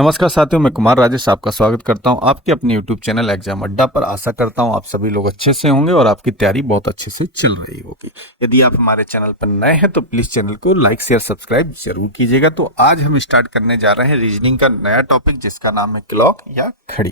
नमस्कार साथियों, मैं कुमार राजेश आपका स्वागत करता हूं आपके अपने YouTube चैनल एग्जाम अड्डा पर। आशा करता हूं आप सभी लोग अच्छे से होंगे और आपकी तैयारी बहुत अच्छे से चल रही होगी। यदि आप हमारे चैनल पर नए हैं तो प्लीज चैनल को लाइक शेयर सब्सक्राइब जरूर कीजिएगा। तो आज हम स्टार्ट करने जा रहे हैं रीजनिंग का नया टॉपिक जिसका नाम है क्लॉक या घड़ी।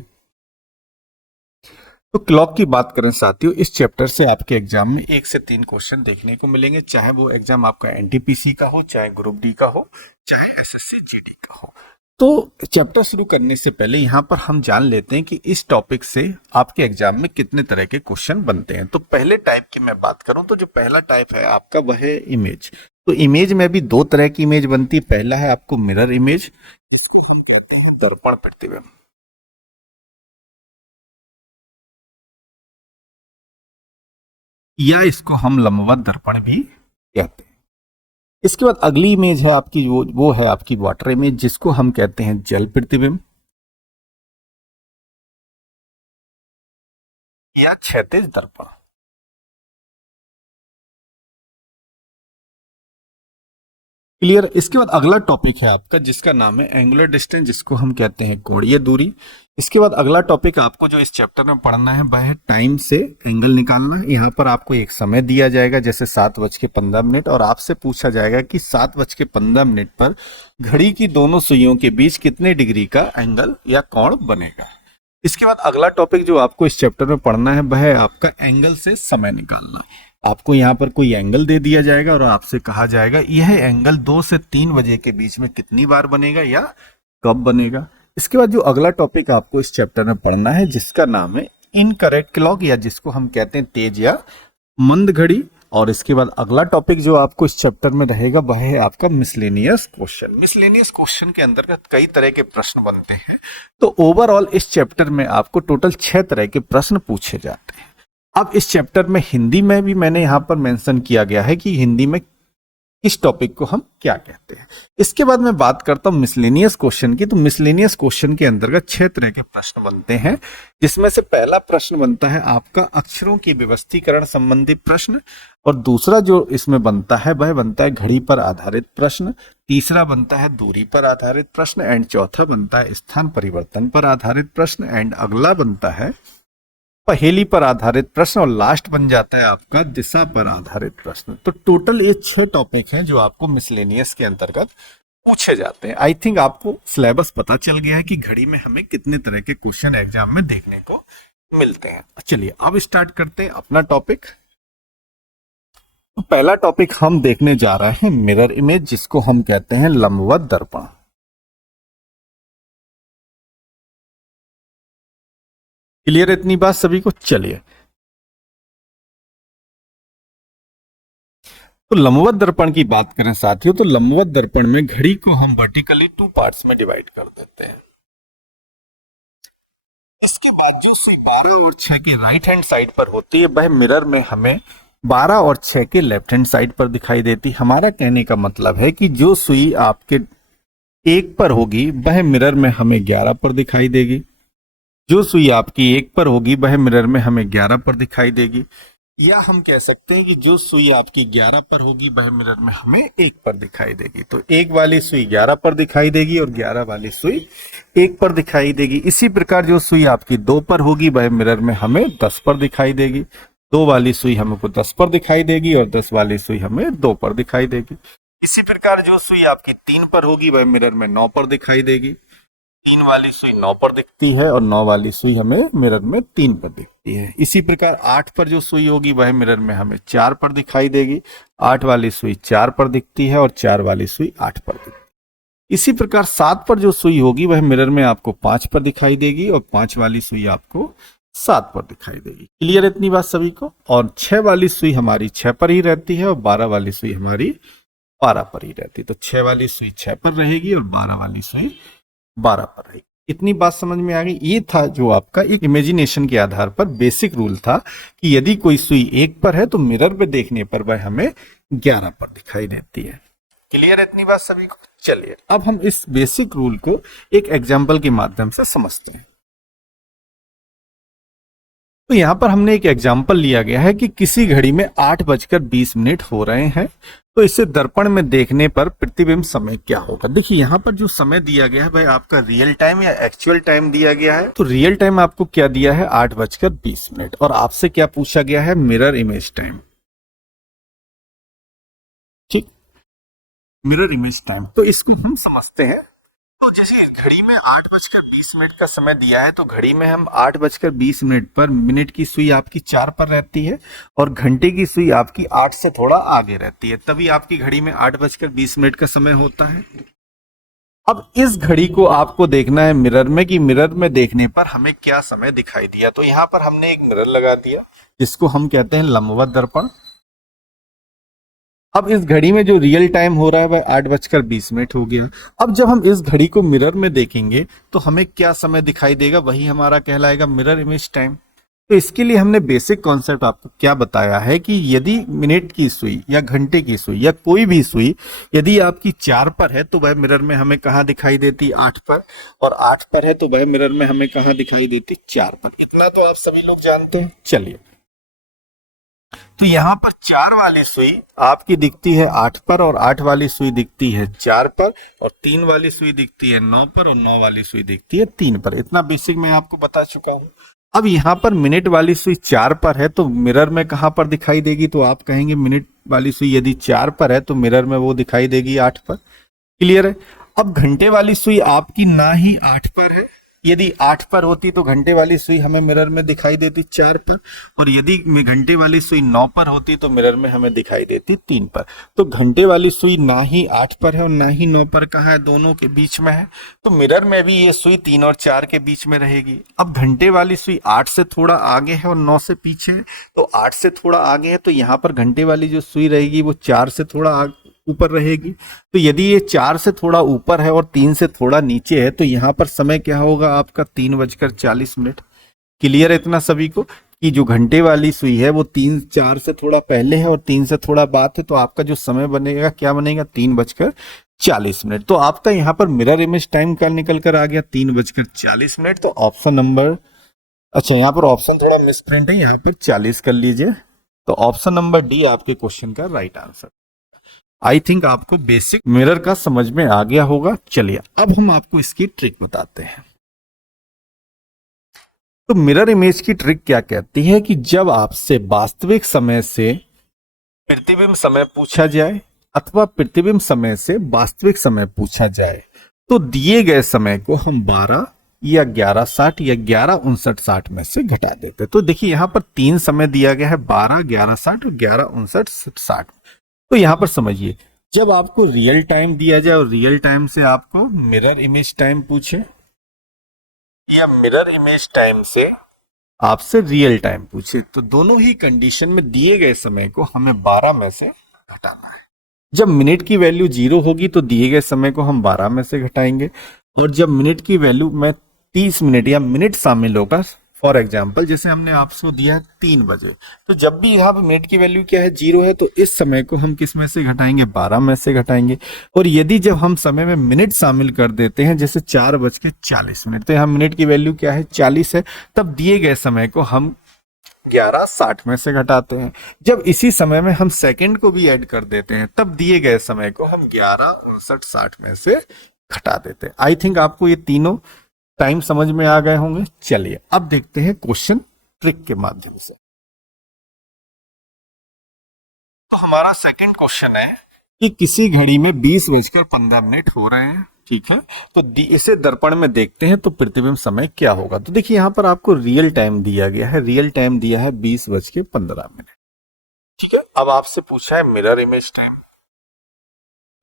तो क्लॉक की बात करें साथियों, इस चैप्टर से आपके एग्जाम में 1 से 3 क्वेश्चन देखने को मिलेंगे, चाहे वो एग्जाम आपका एनटीपीसी का हो, चाहे ग्रुप डी का हो, चाहे एसएससी जीडी का हो। तो चैप्टर शुरू करने से पहले यहाँ पर हम जान लेते हैं कि इस टॉपिक से आपके एग्जाम में कितने तरह के क्वेश्चन बनते हैं। तो पहले टाइप की मैं बात करूं तो जो पहला टाइप है आपका वह है इमेज। तो इमेज में भी 2 तरह की इमेज बनती है। पहला है आपको मिरर इमेज, इसको हम कहते हैं दर्पण प्रतिबिंब, या इसको हम लंबवत दर्पण भी कहते हैं। इसके बाद अगली इमेज है आपकी वो है आपकी वाटर इमेज, जिसको हम कहते हैं जल प्रतिबिंब या क्षैतिज दर्पण। क्लियर। इसके बाद अगला टॉपिक है आपका जिसका नाम है एंगुलर डिस्टेंस, जिसको हम कहते हैं कोणीय दूरी। इसके बाद अगला टॉपिक आपको जो इस चैप्टर में पढ़ना है वह है टाइम से एंगल निकालना। यहाँ पर आपको एक समय दिया जाएगा जैसे 7:15 और आपसे पूछा जाएगा कि 7:15 पर घड़ी की दोनों सुइयों के बीच कितने डिग्री का एंगल या कोण बनेगा। इसके बाद अगला टॉपिक जो आपको इस चैप्टर में पढ़ना है वह है आपका एंगल से समय निकालना। आपको यहाँ पर कोई एंगल दे दिया जाएगा और आपसे कहा जाएगा यह एंगल 2 से 3 बजे के बीच में कितनी बार बनेगा या कब बनेगा। इसके बाद जो अगला टॉपिक आपको इस चैप्टर में पढ़ना है जिसका नाम है इनकरेक्ट क्लॉक, या जिसको हम कहते हैं तेज या मंद घड़ी। और इसके बाद अगला टॉपिक जो आपको इस चैप्टर में रहेगा वह है आपका मिसलेनियस क्वेश्चन। मिसलेनियस क्वेश्चन के अंतर्गत कई तरह के प्रश्न बनते हैं। तो ओवरऑल इस चैप्टर में आपको टोटल 6 तरह के प्रश्न पूछे जाते हैं। अब इस चैप्टर में हिंदी में भी मैंने यहां पर मेंशन किया गया है कि हिंदी में इस टॉपिक को हम क्या कहते हैं। इसके बाद मैं बात करता हूं मिसलेनियस क्वेश्चन की। तो मिसलेनियस क्वेश्चन के अंतर्गत 6 तरह के प्रश्न बनते हैं, जिसमें से पहला प्रश्न बनता है आपका अक्षरों की व्यवस्थीकरण संबंधी प्रश्न, और दूसरा जो इसमें बनता है वह बनता है घड़ी पर आधारित प्रश्न, तीसरा बनता है दूरी पर आधारित प्रश्न, एंड चौथा बनता है स्थान परिवर्तन पर आधारित प्रश्न, एंड अगला बनता है पहेली पर आधारित प्रश्न, और लास्ट बन जाता है आपका दिशा पर आधारित प्रश्न। तो टोटल ये 6 टॉपिक हैं जो आपको मिसलेनियस के अंतर्गत पूछे जाते हैं। आई थिंक आपको सिलेबस पता चल गया है कि घड़ी में हमें कितने तरह के क्वेश्चन एग्जाम में देखने को मिलते हैं। चलिए अब स्टार्ट करते हैं अपना टॉपिक। तो पहला टॉपिक हम देखने जा रहे हैं मिरर इमेज, जिसको हम कहते हैं लंबवत दर्पण। क्लियर इतनी बात सभी को। चलिए, तो लंबवत दर्पण की बात करें साथियों, तो लंबवत दर्पण में घड़ी को हम वर्टिकली 2 पार्ट्स में डिवाइड कर देते हैं। इसके बाद जो सुई 12 और 6 के राइट हैंड साइड पर होती है वह मिरर में हमें 12 और 6 के लेफ्ट हैंड साइड पर दिखाई देती। हमारा कहने का मतलब है कि जो सुई आपके 1 पर होगी वह मिरर में हमें 11 पर दिखाई देगी, जो सुई आपकी 1 पर होगी वह मिरर में हमें 11 पर दिखाई देगी, या हम कह सकते हैं कि जो सुई आपकी 11 पर होगी वह मिरर में हमें 1 पर दिखाई देगी। तो 1 वाली सुई 11 पर दिखाई देगी और 11 वाली सुई 1 पर दिखाई देगी। इसी प्रकार जो सुई आपकी 2 पर होगी वह मिरर में हमें 10 पर दिखाई देगी। 2 वाली सुई हमको 10 पर दिखाई देगी और 10 वाली सुई हमें 2 पर दिखाई देगी। इसी प्रकार जो सुई आपकी 3 पर होगी वह मिरर में 9 पर दिखाई देगी। 3 वाली सुई 9 पर दिखती है और 9 वाली सुई हमें मिरर में 3 पर दिखती है। इसी प्रकार 8 पर जो सुई होगी वह मिरर में हमें 4 पर दिखाई देगी। 8 वाली सुई 4 पर दिखती है और 4 वाली सुई 8 पर दिखती है। इसी प्रकार 7 पर जो सुई होगी वह मिरर में आपको 5 पर दिखाई देगी और 5 वाली सुई आपको 7 पर दिखाई देगी। क्लियर इतनी बात सभी को। और 6 वाली सुई हमारी 6 पर ही रहती है और 12 वाली सुई हमारी 12 पर ही रहती है। तो 6 वाली सुई 6 पर रहेगी और 12 वाली सुई 12 पर रहेगी। इतनी बात समझ में आ गई। ये था जो आपका एक इमेजिनेशन के आधार पर बेसिक रूल था कि यदि कोई सुई 1 पर है तो मिरर पे देखने पर वह हमें 11 पर दिखाई देती है। क्लियर है इतनी बात सभी को। चलिए अब हम इस बेसिक रूल को एक एग्जाम्पल के माध्यम से समझते हैं। तो यहाँ पर हमने एक एग्जाम्पल लिया गया है कि किसी घड़ी में 8:20 हो रहे हैं, तो इसे दर्पण में देखने पर प्रतिबिंब समय क्या होगा। देखिए यहाँ पर जो समय दिया गया है भाई आपका रियल टाइम या एक्चुअल टाइम दिया गया है। तो रियल टाइम आपको क्या दिया है 8:20 और आपसे क्या पूछा गया है मिरर इमेज टाइम। ठीक, मिरर इमेज टाइम। तो इसको हम समझते हैं। तो जैसे घड़ी में 8:20 का समय दिया है, तो घड़ी में हम 8:20 पर मिनट की सुई आपकी 4 पर रहती है और घंटे की सुई आपकी 8 से थोड़ा आगे रहती है, तभी आपकी घड़ी में 8:20 का समय होता है। अब इस घड़ी को आपको देखना है मिरर में कि मिरर में देखने पर हमें क्या समय दिखाई दिया। तो यहाँ पर हमने एक मिरर लगा दिया जिसको हम कहते हैं लंबवत दर्पण। अब इस घड़ी में जो रियल टाइम हो रहा है वह 8:20 हो गया। अब जब हम इस घड़ी को मिरर में देखेंगे तो हमें क्या समय दिखाई देगा, वही हमारा कहलाएगा मिरर इमेज टाइम। तो इसके लिए हमने बेसिक कॉन्सेप्ट आपको क्या बताया है कि यदि मिनट की सुई या घंटे की सुई या कोई भी सुई यदि आपकी 4 पर है तो वह मिरर में हमें कहाँ दिखाई देती 8 पर, और 8 पर है तो वह मिरर में हमें कहाँ दिखाई देती 4 पर। इतना तो आप सभी लोग जानते हैं। चलिए, तो यहाँ पर 4 वाली सुई आपकी दिखती है 8 पर और 8 वाली सुई दिखती है 4 पर और 3 वाली सुई दिखती है 9 पर और 9 वाली सुई दिखती है 3 पर। इतना बेसिक मैं आपको बता चुका हूँ। अब यहाँ पर मिनट वाली सुई 4 पर है तो मिरर में कहाँ पर दिखाई देगी, तो आप कहेंगे मिनट वाली सुई यदि 4 पर है तो मिरर में वो दिखाई देगी 8 पर। क्लियर है। अब घंटे वाली सुई आपकी ना ही 8 पर है, यदि 8 पर होती तो घंटे वाली सुई हमें मिरर में दिखाई देती 4 पर, और यदि घंटे वाली सुई 9 पर होती तो मिरर में हमें दिखाई देती 3 पर। तो घंटे वाली सुई ना ही 8 पर है और ना ही 9 पर, कहाँ है, दोनों के बीच में है। तो मिरर में भी ये सुई 3 और 4 के बीच में रहेगी। अब घंटे वाली सुई 8 से थोड़ा आगे है और 9 से पीछे है, तो 8 से थोड़ा आगे है तो यहाँ पर घंटे वाली जो सुई रहेगी वो 4 से थोड़ा ऊपर रहेगी। तो यदि ये 4 से थोड़ा ऊपर है और 3 से थोड़ा नीचे है तो यहाँ पर समय क्या होगा आपका 3:40। क्लियर है इतना सभी को कि जो घंटे वाली सुई है वो 4 से थोड़ा पहले है और 3 से थोड़ा बाद है, तो आपका जो समय बनेगा क्या बनेगा 3:40। तो आपका यहाँ पर मिरर इमेज टाइम का निकल कर आ गया 3:40। तो ऑप्शन नंबर, अच्छा यहाँ पर ऑप्शन थोड़ा मिसप्रिंट है, यहाँ पर 40 कर लीजिए। तो ऑप्शन नंबर डी आपके क्वेश्चन का राइट आंसर। आई थिंक आपको बेसिक मिरर का समझ में आ गया होगा। चलिए अब हम आपको इसकी ट्रिक बताते हैं। तो मिरर इमेज की ट्रिक क्या कहती है कि जब आपसे वास्तविक समय से प्रतिबिंब समय पूछा जाए अथवा प्रतिबिंब समय से वास्तविक समय पूछा जाए तो दिए गए समय को हम 12 या 11:60 या 11:59 में से घटा देते। तो देखिए यहाँ पर 3 समय दिया गया है 12, 11:60 और 11:59. तो यहां पर समझिए, जब आपको रियल टाइम दिया जाए और रियल टाइम से आपको मिरर इमेज टाइम पूछे या मिरर इमेज टाइम से आपसे रियल टाइम पूछे, तो दोनों ही कंडीशन में दिए गए समय को हमें 12 में से घटाना है। जब मिनट की वैल्यू 0 होगी तो दिए गए समय को हम 12 में से घटाएंगे, और जब मिनट की वैल्यू में 30 मिनट या मिनट शामिल होगा, फॉर एग्जाम्पल जैसे हमने आपको दिया 3 बजे, तो जब भी यहाँ पर मिनट की वैल्यू क्या है 0 है, तो इस समय को हम किस में से घटाएंगे 12 में से घटाएंगे। और यदि जब हम समय में मिनट शामिल कर देते हैं जैसे 4:40, तो यहाँ मिनट की वैल्यू क्या है 40 है, तब दिए गए समय को हम 11:60 में से घटाते हैं। जब इसी समय में हम सेकंड को भी ऐड कर देते हैं तब दिए गए समय को हम 11:59 में से घटा देते हैं। आई थिंक आपको ये तीनों टाइम समझ में आ गए होंगे। चलिए अब देखते हैं क्वेश्चन ट्रिक के माध्यम से। तो हमारा सेकंड क्वेश्चन है कि किसी घड़ी में 20:15 हो रहे हैं, ठीक है, तो इसे दर्पण में देखते हैं तो प्रतिबिंब समय क्या होगा। तो देखिए यहां पर आपको रियल टाइम दिया गया है, रियल टाइम दिया है 20:15, ठीक है। अब आपसे पूछा है मिरर इमेज टाइम।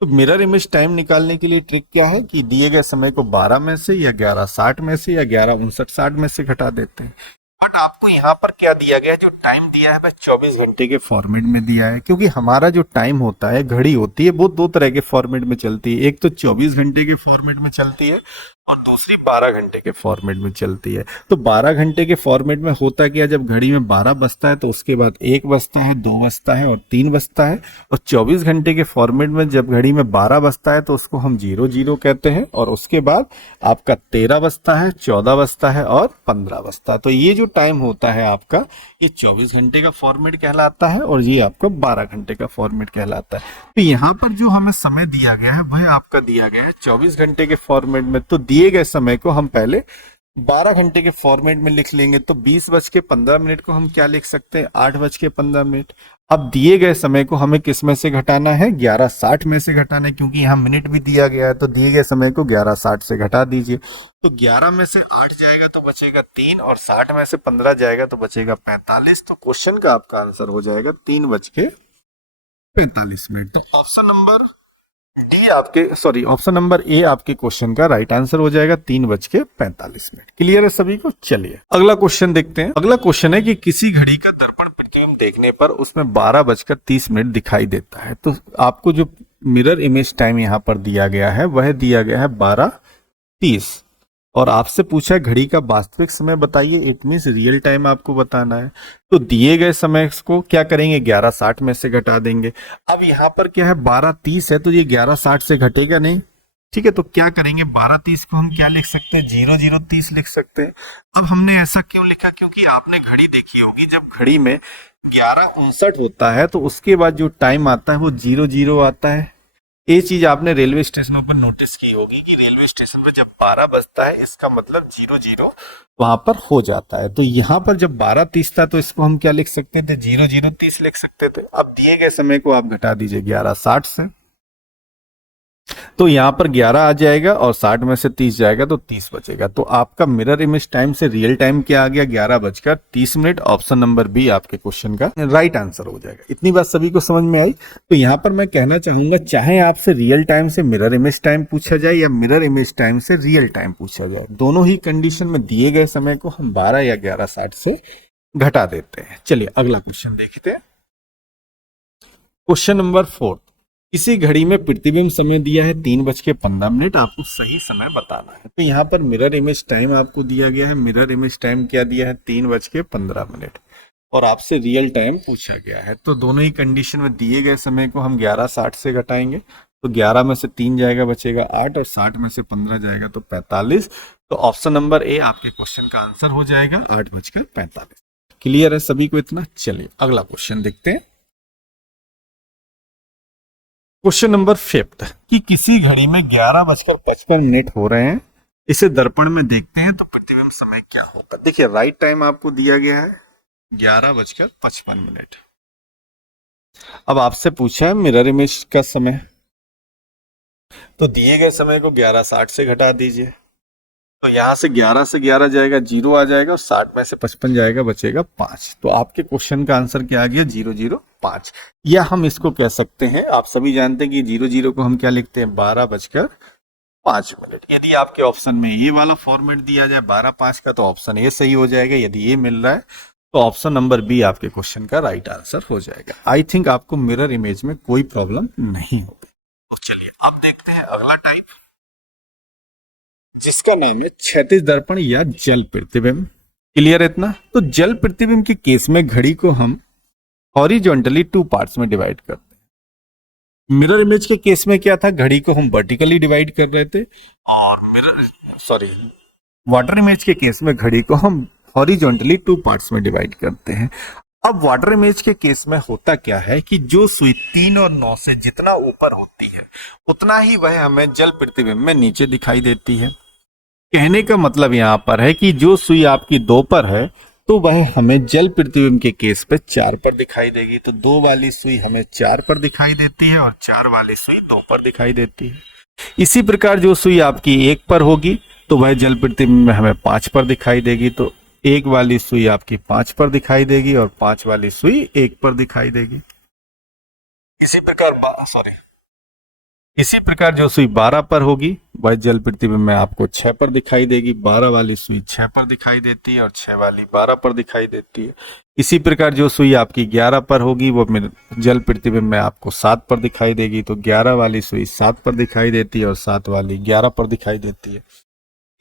तो मिरर इमेज टाइम निकालने के लिए ट्रिक क्या है कि दिए गए समय को 12 में से या 11:60 में से या 11:59 में से घटा देते हैं। बट आपको यहाँ पर क्या दिया गया है, जो टाइम दिया है वह 24 घंटे के फॉर्मेट में दिया है, क्योंकि हमारा जो टाइम होता है, घड़ी होती है, वो 2 तरह के फॉर्मेट में चलती है। एक तो 24 घंटे के फॉर्मेट में चलती है और दूसरी 12 घंटे के फॉर्मेट में चलती है। तो 12 घंटे के फॉर्मेट में होता क्या, जब घड़ी में 12 बजता है तो उसके बाद 1 बजता है, 2 बजता है और 3 बजता है। और 24 घंटे के फॉर्मेट में जब घड़ी में 12 बजता है तो उसको हम 00 कहते हैं, और उसके बाद आपका 13 बजता है, 14 बजता है और 15 बजता है। तो ये जो टाइम होता है आपका, ये 24 घंटे का फॉर्मेट कहलाता है और ये आपका 12 घंटे का फॉर्मेट कहलाता है। तो यहाँ पर जो हमें समय दिया गया है वह आपका दिया गया है 24 घंटे के फॉर्मेट में। तो दिए गए समय को हम पहले 12 घंटे के फॉर्मेट में लिख लेंगे। तो 20:15 को हम क्या लिख सकते हैं, 8:15। अब दिए गए समय को हमें किस में से घटाना है, 11:60 में से घटाना है, क्योंकि यहाँ मिनट भी दिया गया है। तो दिए गए समय को 11:60 से घटा दीजिए। तो 11 में से 8 जाएगा तो बचेगा 3, और 60 में से 15 जाएगा तो बचेगा 45। तो क्वेश्चन का आपका आंसर हो जाएगा 3:45। तो ऑप्शन नंबर ए आपके क्वेश्चन का राइट आंसर हो जाएगा 3:45। क्लियर है सभी को। चलिए अगला क्वेश्चन देखते हैं। अगला क्वेश्चन है कि किसी घड़ी का दर्पण प्रतिबिंब देखने पर उसमें 12:30 दिखाई देता है। तो आपको जो मिरर इमेज टाइम यहाँ पर दिया गया है वह दिया गया है 12:30, और आपसे पूछा घड़ी का वास्तविक समय बताइए। इट मीन्स रियल टाइम आपको बताना है। तो दिए गए समय को क्या करेंगे, 11:60 में से घटा देंगे। अब यहाँ पर क्या है, 12:30 है तो ये 11:60 से घटेगा नहीं। ठीक है, तो क्या करेंगे, 12:30 को हम क्या लिख सकते हैं, 00:30 लिख सकते हैं। अब हमने ऐसा क्यों लिखा, क्योंकि आपने घड़ी देखी होगी, जब घड़ी में 11:59 होता है तो उसके बाद जो टाइम आता है वो 00 आता है। ये चीज आपने रेलवे स्टेशनों पर नोटिस की होगी कि रेलवे स्टेशन पर जब 12 बजता है इसका मतलब 00 वहां पर हो जाता है। तो यहाँ पर जब 12:30 था तो इसको हम क्या लिख सकते थे, 00:30 लिख सकते थे। अब दिए गए समय को आप घटा दीजिए 11:60 से, तो यहाँ पर 11 आ जाएगा और 60 में से 30 जाएगा तो 30 बचेगा। तो आपका मिरर इमेज टाइम से रियल टाइम क्या आ गया, 11:30। ऑप्शन नंबर बी आपके क्वेश्चन का राइट आंसर हो जाएगा। इतनी बात सभी को समझ में आई। तो यहाँ पर मैं कहना चाहूंगा, चाहे आपसे रियल टाइम से मिरर इमेज टाइम पूछा जाए या मिरर इमेज टाइम से रियल टाइम पूछा जाए, दोनों ही कंडीशन में दिए गए समय को हम 12 या 11:60 से घटा देते हैं। चलिए अगला क्वेश्चन देखते हैं। क्वेश्चन नंबर 4, किसी घड़ी में प्रतिबिंब समय दिया है 3:15, आपको सही समय बताना है। तो यहाँ पर मिरर इमेज टाइम आपको दिया गया है। मिरर इमेज टाइम क्या दिया है, 3:15, और आपसे रियल टाइम पूछा गया है। तो दोनों ही कंडीशन में दिए गए समय को हम 11:60 से घटाएंगे। तो 11 में से 3 जाएगा बचेगा 8, और 60 में से 15 जाएगा तो 45। तो ऑप्शन नंबर ए आपके क्वेश्चन का आंसर हो जाएगा 8:45। क्लियर है सभी को इतना। चलिए अगला क्वेश्चन देखते हैं। क्वेश्चन नंबर 5, कि किसी घड़ी में 11:55 हो रहे हैं, इसे दर्पण में देखते हैं तो प्रतिबिंब समय क्या होगा। देखिए राइट टाइम आपको दिया गया है 11:55। अब आपसे पूछा है मिरर इमेज का समय, तो दिए गए समय को 11:60 से घटा दीजिए। तो यहां से 11 से 11 जाएगा, 0 आ जाएगा, और 60 में से 55 जाएगा, बचेगा 5। तो आपके क्वेश्चन का आंसर क्या आ गया, 005। या हम इसको कह सकते हैं, आप सभी जानते हैं कि 00 को हम क्या लिखते हैं, 12:05। यदि आपके ऑप्शन में ये वाला फॉर्मेट दिया जाए 12:05 का, तो ऑप्शन ए सही हो जाएगा। यदि ये मिल रहा है तो ऑप्शन नंबर बी आपके क्वेश्चन का राइट आंसर हो जाएगा। आई थिंक आपको मिरर इमेज में कोई प्रॉब्लम नहीं होगी। तो चलिए अब देखते हैं अगला टाइप, जिसका नाम है क्षैतिज दर्पण या जल प्रतिबिंब। क्लियर है इतना। तो जल प्रतिबिंब के केस में घड़ी को हम हॉरिजॉन्टली 2 पार्ट्स में डिवाइड करते हैं। मिरर इमेज के केस में क्या था, घड़ी को हम वर्टिकली डिवाइड कर रहे थे, और वाटर इमेज के केस में घड़ी को हम हॉरिजॉन्टली 2 पार्ट्स में डिवाइड करते हैं। अब वाटर इमेज के केस में होता क्या है कि जो सुई 3 और 9 से जितना ऊपर होती है उतना ही वह हमें जल प्रतिबिंब में नीचे दिखाई देती है। कहने का मतलब यहाँ पर है कि जो सुई आपकी 2 पर है तो वह हमें जल प्रतिबिंब के केस पे 4 पर दिखाई देगी। तो 2 वाली सुई हमें 4 पर दिखाई देती है और 4 वाली सुई 2 पर दिखाई देती है। इसी प्रकार जो सुई आपकी 1 पर होगी तो वह जल प्रतिबिंब में हमें 5 पर दिखाई देगी। तो 1 वाली सुई आपकी 5 पर दिखाई देगी और 5 वाली सुई 1 पर दिखाई देगी। इसी प्रकार जो सुई 12 पर होगी वह जल प्रतिबिंब में आपको 6 पर दिखाई देगी। 12 वाली सुई 6 पर दिखाई देती है और 6 वाली 12 पर दिखाई देती है। इसी प्रकार जो सुई आपकी 11 पर होगी वो जल प्रतिबिंब में आपको 7 पर दिखाई देगी। तो 11 वाली सुई 7 पर दिखाई देती है और 7 वाली 11 पर दिखाई देती है।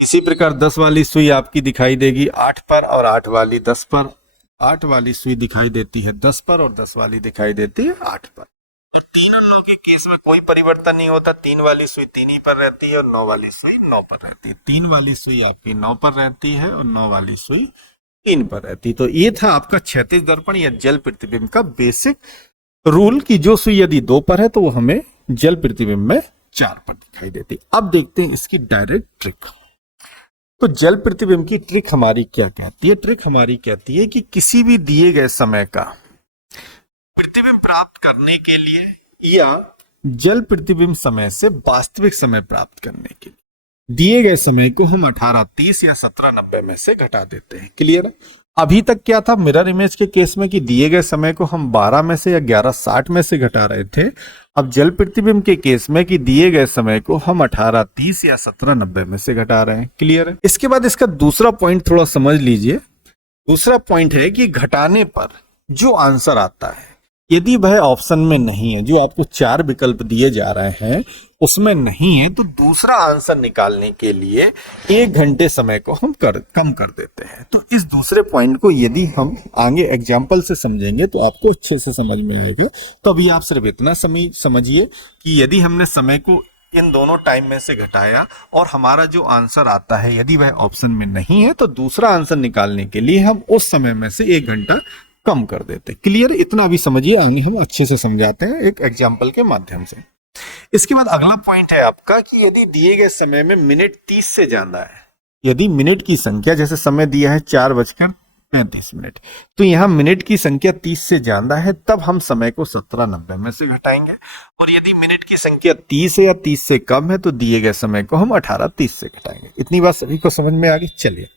इसी प्रकार 10 वाली सुई आपकी दिखाई देगी 8 पर और 8 वाली 10 पर। 8 वाली सुई दिखाई देती है 10 पर और 10 वाली दिखाई देती है 8 पर। और तीनों नौ के केस में कोई परिवर्तन नहीं होता, 3 वाली सुई 3 ही पर रहती है और 9 वाली सुई 9 पर रहती है। 3 वाली सुई आपकी 9 पर रहती है और 9 वाली सुई 3 पर रहती है। तो ये था आपका क्षैतिज दर्पण या जल प्रतिबिंब का बेसिक रूल की जो सुई यदि 2 पर है तो वो हमें जल प्रतिबिंब में 4 पर दिखाई देती। अब देखते हैं इसकी डायरेक्ट ट्रिक। तो जल प्रतिबिंब की ट्रिक हमारी क्या कहती है? ट्रिक हमारी कहती है कि किसी भी दिए गए समय का प्रतिबिंब प्राप्त करने के लिए या जल प्रतिबिंब समय से वास्तविक समय प्राप्त करने के लिए दिए गए समय को हम 18:30 या 17:90 में से घटा देते हैं। क्लियर है? अभी तक क्या था मिरर इमेज के केस में कि दिए गए समय को हम 12 में से या 11:60 में से घटा रहे थे। अब जल प्रतिबिंब के केस में कि दिए गए समय को हम 18:30 या 17:90 में से घटा रहे हैं। क्लियर है? इसके बाद इसका दूसरा पॉइंट थोड़ा समझ लीजिए। दूसरा पॉइंट है कि घटाने पर जो आंसर आता है यदि वह ऑप्शन में नहीं है, जो आपको 4 विकल्प दिए जा रहे हैं उसमें नहीं है, तो दूसरा आंसर निकालने के लिए 1 घंटे समय को हम कम कर देते हैं। तो इस दूसरे पॉइंट को यदि हम आगे एग्जाम्पल से समझेंगे तो आपको अच्छे से समझ में आएगा। तो अभी आप सिर्फ इतना समझिए कि यदि हमने समय को इन दोनों टाइम में से घटाया और हमारा जो आंसर आता है यदि वह ऑप्शन में नहीं है, तो दूसरा आंसर निकालने के लिए हम उस समय में से 1 घंटा कम कर देते। क्लियर? इतना भी समझिए, आगे हम अच्छे से समझाते हैं एक एग्जाम्पल के माध्यम से। इसके बाद अगला पॉइंट है आपका कि यदि दिए गए समय में मिनट 30 से ज्यादा है, यदि मिनट की संख्या जैसे समय दिया है 4:35, तो यहां मिनट की संख्या 30 से ज्यादा है, तब हम समय को 17:90 में से घटाएंगे। और यदि मिनट की संख्या 30 है या 30 से कम है तो दिए गए समय को हम 18:30 से घटाएंगे। इतनी बात सभी को समझ में आ गई? चलिए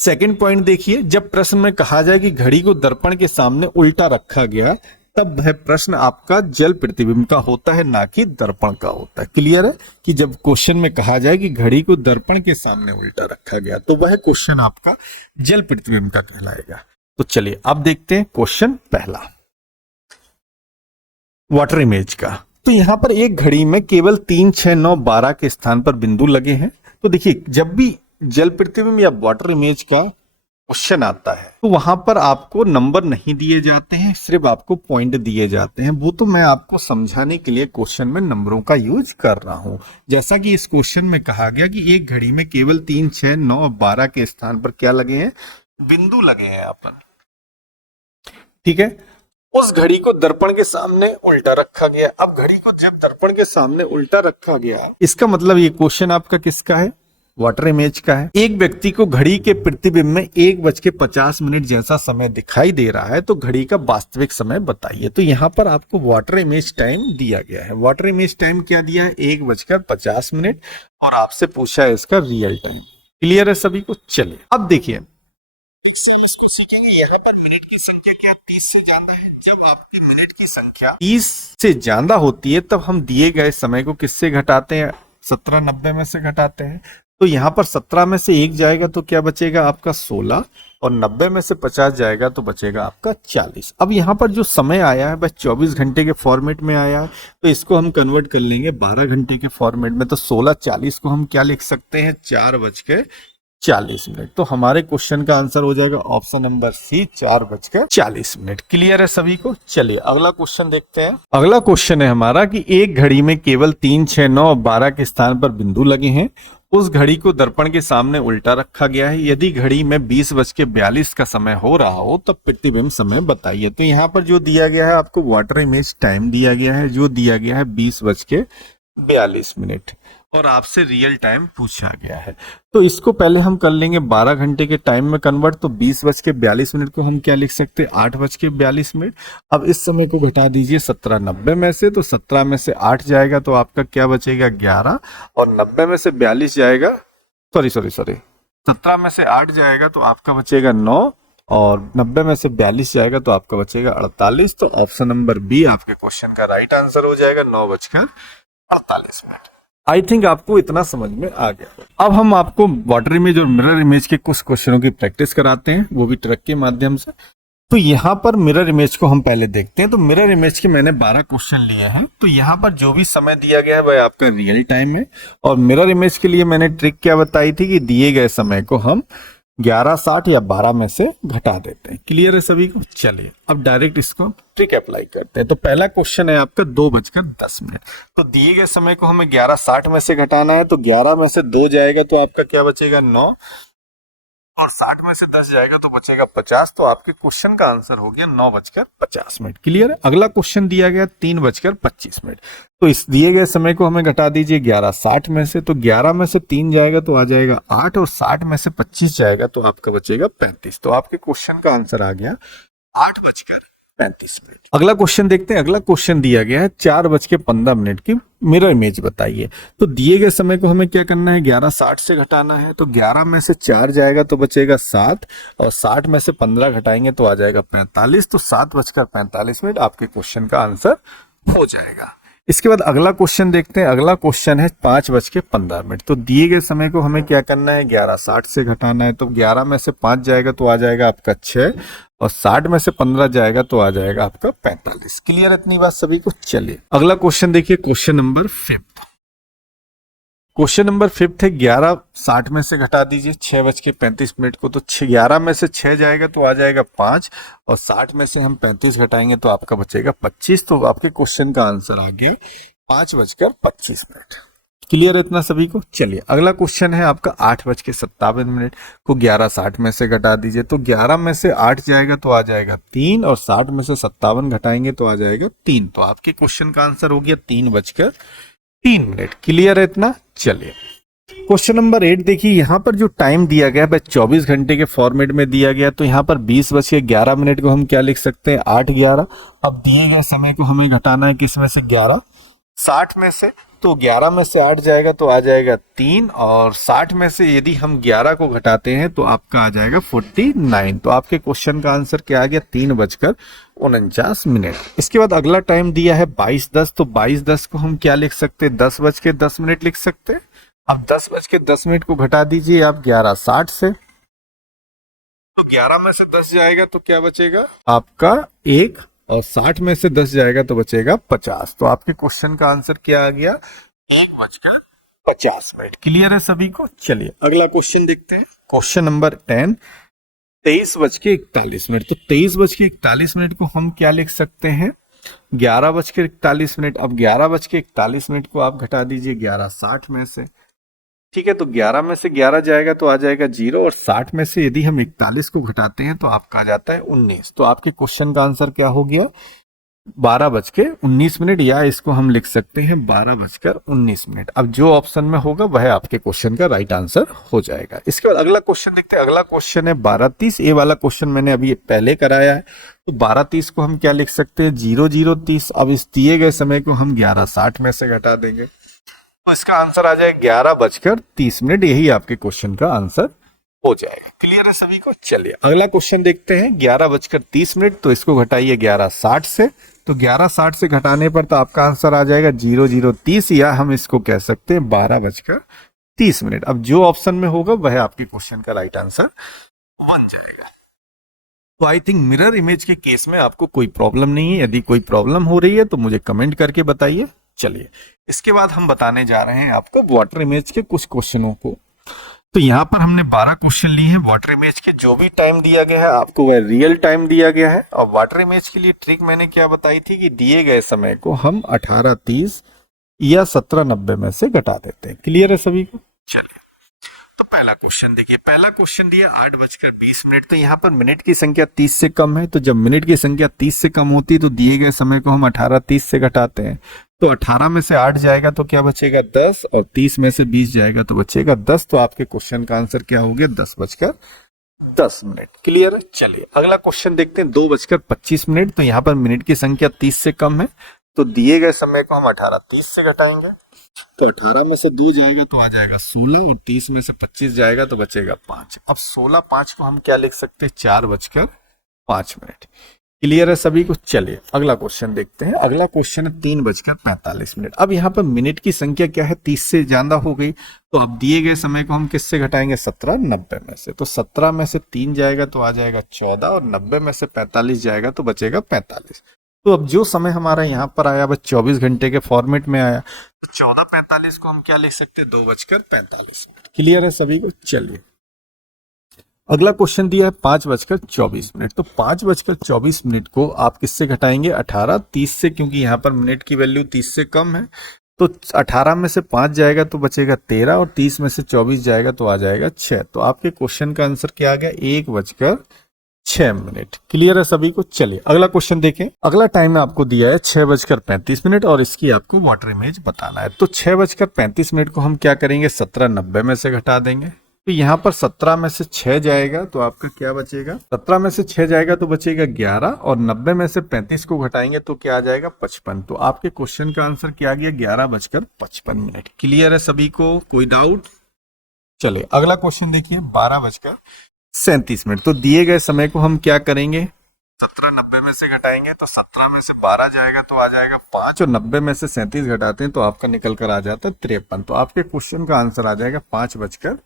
सेकंड पॉइंट देखिए। जब प्रश्न में कहा जाए कि घड़ी को दर्पण के सामने उल्टा रखा गया, तब वह प्रश्न आपका जल प्रतिबिंब का होता है, ना कि दर्पण का होता है। क्लियर है? कि जब क्वेश्चन में कहा जाए कि घड़ी को दर्पण के सामने उल्टा रखा गया तो वह क्वेश्चन आपका जल प्रतिबिंब का कहलाएगा। तो चलिए अब देखते हैं क्वेश्चन पहला, वाटर इमेज का। तो यहां पर एक घड़ी में केवल 3, 6, 9, 12 के स्थान पर बिंदु लगे हैं। तो देखिए जब भी जल प्रतिबिंब या वाटर इमेज का क्वेश्चन आता है तो वहां पर आपको नंबर नहीं दिए जाते हैं, सिर्फ आपको पॉइंट दिए जाते हैं। वो तो मैं आपको समझाने के लिए क्वेश्चन में नंबरों का यूज कर रहा हूं। जैसा कि इस क्वेश्चन में कहा गया कि एक घड़ी में केवल 3, 6, 9 और 12 के स्थान पर क्या लगे हैं? बिंदु लगे हैं अपन। ठीक है? उस घड़ी को दर्पण के सामने उल्टा रखा गया। अब घड़ी को जब दर्पण के सामने उल्टा रखा गया, इसका मतलब ये क्वेश्चन आपका किसका है? वाटर इमेज का है। एक व्यक्ति को घड़ी के प्रतिबिंब में 1:50 जैसा समय दिखाई दे रहा है, तो घड़ी का वास्तविक समय बताइए। तो यहाँ पर आपको वाटर इमेज टाइम दिया गया है। वाटर इमेज टाइम क्या दिया है? 1:50 और आपसे पूछा है इसका रियल टाइम। क्लियर है सभी को? चलिए अब देखिए सीखेंगे यहाँ पर मिनट की संख्या क्या 30 से ज्यादा है। जब आपकी मिनट की संख्या 30 से ज्यादा होती है तब हम दिए गए समय को किससे घटाते हैं? 17:90 में से घटाते हैं। तो यहाँ पर 17 में से 1 जाएगा तो क्या बचेगा आपका? 16, और 90 में से 50 जाएगा तो बचेगा आपका 40। अब यहाँ पर जो समय आया है वह 24 घंटे के फॉर्मेट में आया है, तो इसको हम कन्वर्ट कर लेंगे 12 घंटे के फॉर्मेट में। तो 16:40 को हम क्या लिख सकते हैं? 4:40। तो हमारे क्वेश्चन का आंसर हो जाएगा ऑप्शन नंबर सी, 4:40। क्लियर है सभी को? चलिए अगला क्वेश्चन देखते हैं। अगला क्वेश्चन है हमारा कि एक घड़ी में केवल 3, 6, 9 और 12 के स्थान पर बिंदु लगे हैं। उस घड़ी को दर्पण के सामने उल्टा रखा गया है। यदि घड़ी में 20:42 का समय हो रहा हो तब प्रतिबिंब समय बताइए। तो यहाँ पर जो दिया गया है आपको वाटर इमेज टाइम दिया गया है, जो दिया गया है 20:42 और आपसे रियल टाइम पूछा गया है। तो इसको पहले हम कर लेंगे 12 घंटे के टाइम में कन्वर्ट। तो 20:42 को हम क्या लिख सकते हैं? 8:42। अब इस समय को घटा दीजिए 17:90 में से, तो 17 में से 8 जाएगा तो आपका क्या बचेगा? 11, और 90 में से 42 जाएगा, सॉरी 17 में से 8 जाएगा तो आपका बचेगा 9, और 90 में से 42 जाएगा तो आपका बचेगा 48। तो ऑप्शन नंबर बी आपके क्वेश्चन का राइट आंसर हो जाएगा 9:48। आई थिंक आपको इतना समझ में आ गया। अब हम आपको वाटर इमेज और मिरर इमेज के कुछ क्वेश्चनों की प्रैक्टिस कराते हैं, वो भी ट्रिक के माध्यम से। तो यहाँ पर मिरर इमेज को हम पहले देखते हैं। तो मिरर इमेज के मैंने 12 क्वेश्चन लिए हैं। तो यहाँ पर जो भी समय दिया गया है वह आपका रियल टाइम है। और मिरर इमेज के लिए मैंने ट्रिक क्या बताई थी कि दिए गए समय को हम 11, 60 या 12 में से घटा देते हैं। क्लियर है सभी को? चलिए अब डायरेक्ट इसको ट्रिक अप्लाई करते हैं। तो पहला क्वेश्चन है आपका 2:10। तो दिए गए समय को हमें 11, 60 में से घटाना है। तो 11 में से 2 जाएगा तो आपका क्या बचेगा? 9। और 60 में से 10 जाएगा तो बचेगा 50। तो आपके क्वेश्चन का आंसर हो गया 9:50। क्लियर है? अगला क्वेश्चन दिया गया 3:25। तो इस दिए गए समय को हमें घटा दीजिए 11, 60 में से। तो 11 में से 3 जाएगा तो आ जाएगा 8। और 60 में से 25 जाएगा तो आपका बचेगा 35। तो आपके क्वेश्चन का आंसर आ गया 8:35। अगला क्वेश्चन देखते हैं। अगला क्वेश्चन दिया गया है 4:15 की मिरर इमेज बताइए। तो दिए गए समय को हमें क्या करना है? 11, 60 से घटाना है। तो 11 में से 4 जाएगा तो बचेगा 7। और 60 में से 15 घटाएंगे तो आ जाएगा 45। तो 7:45 आपके क्वेश्चन का आंसर हो जाएगा। इसके बाद अगला क्वेश्चन देखते हैं। अगला क्वेश्चन है 5:15। तो दिए गए समय को हमें क्या करना है? 11, 60 से घटाना है। तो 11 में से 5 जाएगा तो आ जाएगा आपका 6। और 60 में से 15 जाएगा तो आ जाएगा आपका 45। क्लियर है इतनी बात सभी को? चलिए अगला क्वेश्चन देखिए। Question number 5। क्वेश्चन नंबर 5 है 11, 60 में से घटा दीजिए 6:35 को। तो 11 में से 6 जाएगा तो आ जाएगा 5। और 60 में से हम 35 घटाएंगे तो आपका बचेगा 25। तो आपके क्वेश्चन का आंसर आ गया 5:25। क्लियर है इतना सभी को? चलिए अगला क्वेश्चन है आपका 8:57 को 11, 60 में से घटा दीजिए। तो 11 में से 8 जाएगा तो आ जाएगा 3। और 60 में से 57 घटाएंगे तो आ जाएगा 3। तो आपके क्वेश्चन का आंसर हो गया 3:03। क्लियर है इतना? चलिए क्वेश्चन नंबर 8 देखिए। यहाँ पर जो टाइम दिया गया है 24 घंटे के फॉर्मेट में दिया गया। तो यहाँ पर 20:11 को हम क्या लिख सकते हैं? 8:11। अब दिए गए समय को हमें घटाना है किस में से? 11, 60 में से। तो 11 में से 8 जाएगा तो आ जाएगा 3। और 60 में से यदि हम 11 को घटाते हैं तो आपका आ जाएगा 49। तो आपके क्वेश्चन का आंसर क्या आ गया? 3:49। इसके बाद अगला टाइम दिया है 22:10। तो 22:10 को हम क्या लिख सकते हैं? 10:10 लिख सकते हैं। अब 10:10 को घटा दीजिए आप 11, 60 से। तो 11 में से 10 जाएगा तो क्या बचेगा आपका 1। और 60 में से 10 जाएगा तो बचेगा 50। तो आपके क्वेश्चन का आंसर क्या आ गया? 1:50। क्लियर है सभी को? चलिए अगला क्वेश्चन देखते हैं। Question number 10, 23:41। तो 23:41 को हम क्या लिख सकते हैं? 11:41। अब 11:41 को आप घटा दीजिए 11, 60 में से। ठीक है, तो 11 में से 11 जाएगा तो आ जाएगा 0। और 60 में से यदि हम 41 को घटाते हैं तो आपका आ जाता है 19। तो आपके क्वेश्चन का आंसर क्या हो गया? 12:19। या इसको हम लिख सकते हैं 12:19। अब जो ऑप्शन में होगा वह आपके क्वेश्चन का राइट आंसर हो जाएगा। इसके बाद अगला क्वेश्चन देखते हैं। अगला क्वेश्चन है 12:30। ये वाला क्वेश्चन मैंने अभी पहले कराया है। तो 12:30 को हम क्या लिख सकते हैं? 00:30। अब इस दिए गए समय को हम 11:60 में से घटा देंगे तो इसका आंसर आ जाएगा 11:30। यही आपके क्वेश्चन का आंसर हो जाएगा। क्लियर है सभी को? चलिए अगला क्वेश्चन देखते हैं। 11:30। तो इसको घटाइए 11:60 से। तो 11:60 से घटाने पर तो आपका आंसर आ जाएगा 00:30। या हम इसको कह सकते हैं 12:30। अब जो ऑप्शन में होगा वह आपके क्वेश्चन का राइट आंसर बन जाएगा। तो आई थिंक मिरर इमेज के केस में आपको कोई प्रॉब्लम नहीं है। यदि कोई प्रॉब्लम हो रही है तो मुझे कमेंट करके बताइए। चलिए इसके बाद हम बताने जा रहे हैं आपको वाटर इमेज के कुछ क्वेश्चनों को। तो यहाँ पर हमने 12 क्वेश्चन लिए हैं वाटर इमेज के। जो भी टाइम दिया गया है आपको वह रियल टाइम दिया गया है। और वाटर इमेज के लिए ट्रिक मैंने क्या बताई थी कि दिए गए समय को हम 18:30 या 17:90 में से घटा देते हैं। क्लियर है सभी को? चलिए तो पहला क्वेश्चन देखिए। पहला क्वेश्चन दिया 8:20। तो यहाँ पर मिनट की संख्या 30 से कम है। तो जब मिनट की संख्या 30 से कम होती है तो दिए गए समय को हम 18:30 से घटाते हैं। तो 18 में से 8 जाएगा तो क्या बचेगा? 10। और 30 में से 20 जाएगा तो बचेगा 10। तो आपके क्वेश्चन का आंसर क्या हो गया? 10:10। क्लियर है? चलिए अगला क्वेश्चन देखते हैं। 2:25। तो यहाँ पर मिनट की संख्या 30 से कम है। तो दिए गए समय को हम 18:30 से घटाएंगे। तो 18 में से 2 जाएगा तो आ जाएगा 16। और 30 में से 25 जाएगा तो बचेगा 5। अब 16, 5 को हम क्या लिख सकते हैं? 4:05। क्लियर है सभी को। चलिए अगला क्वेश्चन देखते हैं। अगला क्वेश्चन है 3:45। अब यहाँ पर मिनट की संख्या क्या है, 30 से ज्यादा हो गई, तो अब दिए गए समय को हम किससे घटाएंगे, 17 90 में से। तो 17 में से 3 जाएगा तो आ जाएगा 14, और 90 में से 45 जाएगा तो बचेगा 45। तो अब जो समय हमारा यहाँ पर आया वह 24 घंटे के फॉर्मेट में आया। 14:45 को हम क्या लिख सकते हैं, 2:45। क्लियर है सभी को। चलिए अगला क्वेश्चन दिया है 5:24। तो 5:24 को आप किससे घटाएंगे, 18 30 से, क्योंकि यहाँ पर मिनट की वैल्यू 30 से कम है। तो 18 में से 5 जाएगा तो बचेगा 13, और 30 में से 24 जाएगा तो आ जाएगा 6। तो आपके क्वेश्चन का आंसर क्या आ गया, 1:06। क्लियर है सभी को। चलिए अगला क्वेश्चन देखें। अगला टाइम आपको दिया है 6:35 और इसकी आपको वाटर इमेज बताना है। तो 6:35 को हम क्या करेंगे, 17 90 में से घटा देंगे। तो यहाँ पर 17 में से 6 जाएगा तो आपका क्या बचेगा, 17 में से 6 जाएगा तो बचेगा 11, और 90 में से 35 को घटाएंगे तो क्या आ जाएगा, 55। तो आपके क्वेश्चन का आंसर क्या आ गया, 11:55। क्लियर है सभी को, कोई डाउट। चलिए अगला क्वेश्चन देखिए 12:37। तो दिए गए समय को हम क्या करेंगे, 17 90 में से घटाएंगे तो 17 में से 12 जाएगा तो आ जाएगा 5, और 90 में से 37 घटाते हैं तो आपका निकल कर आ जाता है 53। तो आपके क्वेश्चन का आंसर आ जाएगा 5:53।